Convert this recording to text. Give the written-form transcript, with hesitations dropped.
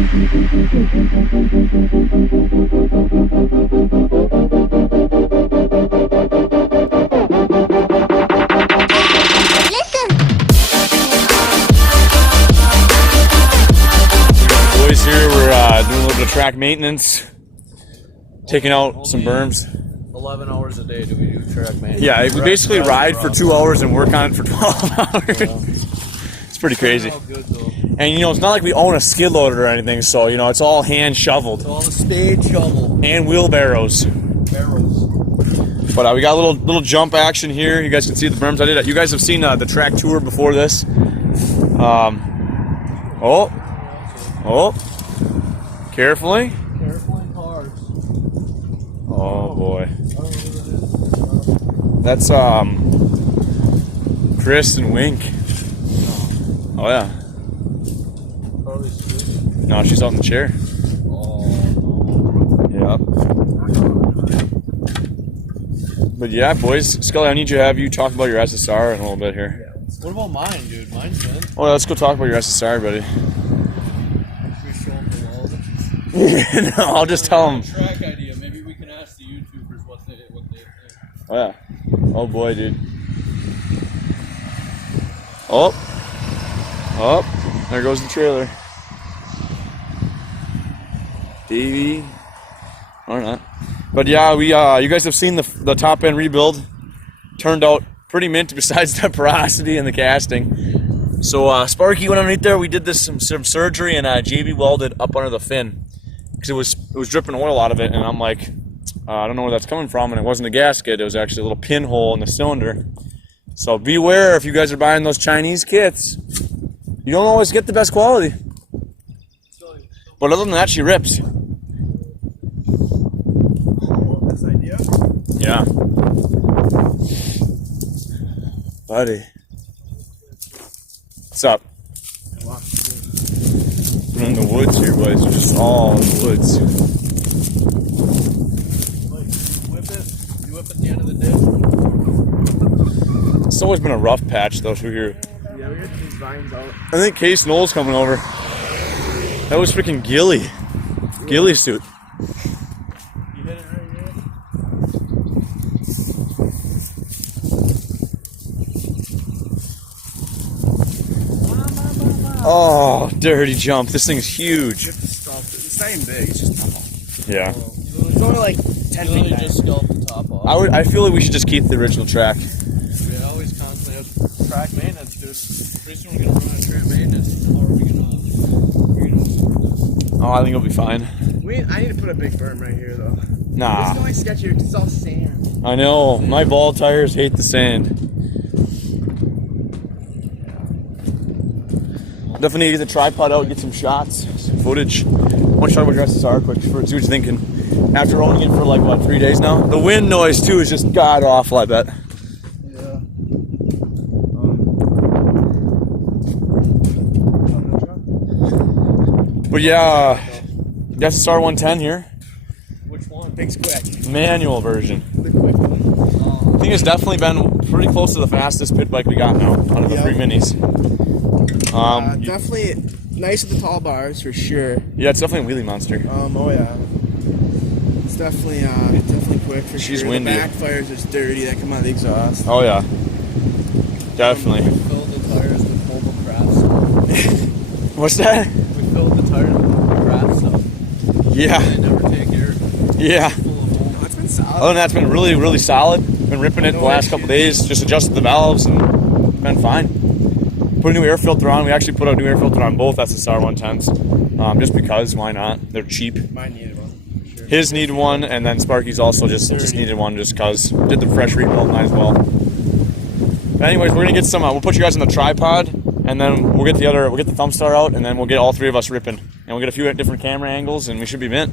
Boys here, we're doing a little bit of track maintenance, taking out some berms. 11 hours a day do we do track maintenance. Yeah, we basically ride for 2 hours and work on it for 12 hours. It's pretty crazy. And you know, it's not like we own a skid loader or anything, so you know, it's all hand shoveled. It's all a spade shovel. And wheelbarrows. But we got a little jump action here. You guys can see the berms I did. You guys have seen the track tour before this. Oh, carefully. Carefully cars. Oh boy. That's Chris and Wink. Oh yeah. No, she's out in the chair. Yeah. But yeah, boys, Scully, I need to have you talk about your SSR in a little bit here. What about mine, dude? Mine's good. Oh, let's go talk about your SSR, buddy. No, I'll just tell them. Track idea. Maybe we can ask the YouTubers what they think. Oh yeah. Oh boy, dude. Oh. There goes the trailer. Davey. Or not. But yeah, we you guys have seen the top end rebuild. Turned out pretty mint besides the porosity and the casting. So Sparky went underneath there. We did some surgery and JB welded up under the fin because it was dripping oil out of it, and I'm like, I don't know where that's coming from, and it wasn't a gasket. It was actually a little pinhole in the cylinder. So beware if you guys are buying those Chinese kits. You don't always get the best quality. But other than that, she rips. This idea? Yeah. Buddy. What's up? We're in the woods here, boys. We're just all in the woods. You whip at the end of the day. It's always been a rough patch, though, through here. Yeah, we got these vines out. I think Case Knowles coming over. That was freaking Gilly. Gilly suit. You hit it right here. Oh, dirty jump. This thing's huge. It's not even big, it's just tall. Yeah. It's only like 10 feet Literally back. just scalp the top off. I feel like we should just keep the original track. We always constantly have track maintenance, dude. Pretty soon we're gonna run out of track maintenance. How are we gonna Oh, I think it'll be fine. I need to put a big berm right here, though. Nah. It's only sketchy because it's all sand. I know. My ball tires hate the sand. Definitely need to get the tripod out, get some shots, some footage. I want to talk about your SSR quick, see what you're thinking. After owning it for like, what, 3 days now? The wind noise, too, is just god awful, I bet. Yeah. But yeah, the SSR 110 here. Which one? Big's quick. Manual version. The quick one. I think it's definitely been pretty close to the fastest pit bike we got now, out of the 3 minis. Definitely nice with the tall bars, for sure. Yeah, it's definitely a wheelie monster. Oh yeah. It's definitely quick, for She's sure. windy. The backfires is dirty that come out of the exhaust. Oh yeah, definitely. We filled the tires with mobile craft stuff. What's that? We filled the tires with mobile craft stuff. Yeah, They never take air. yeah. Full of mobile. Oh, it's been solid. Other than that, it's been really, really solid. Been ripping it the last couple days. Just adjusted the valves and been fine. Put a new air filter on. We actually put a new air filter on both SSR 110s. Just because, why not? They're cheap. Mine needed one, for sure. His needed one, and then Sparky's also just needed one just because. Did the fresh rebuild, might as well. But anyways, we're gonna get some. We'll put you guys on the tripod, and then we'll get the Thumbstar out, and then we'll get all 3 of us ripping, and we'll get a few different camera angles, and we should be mint.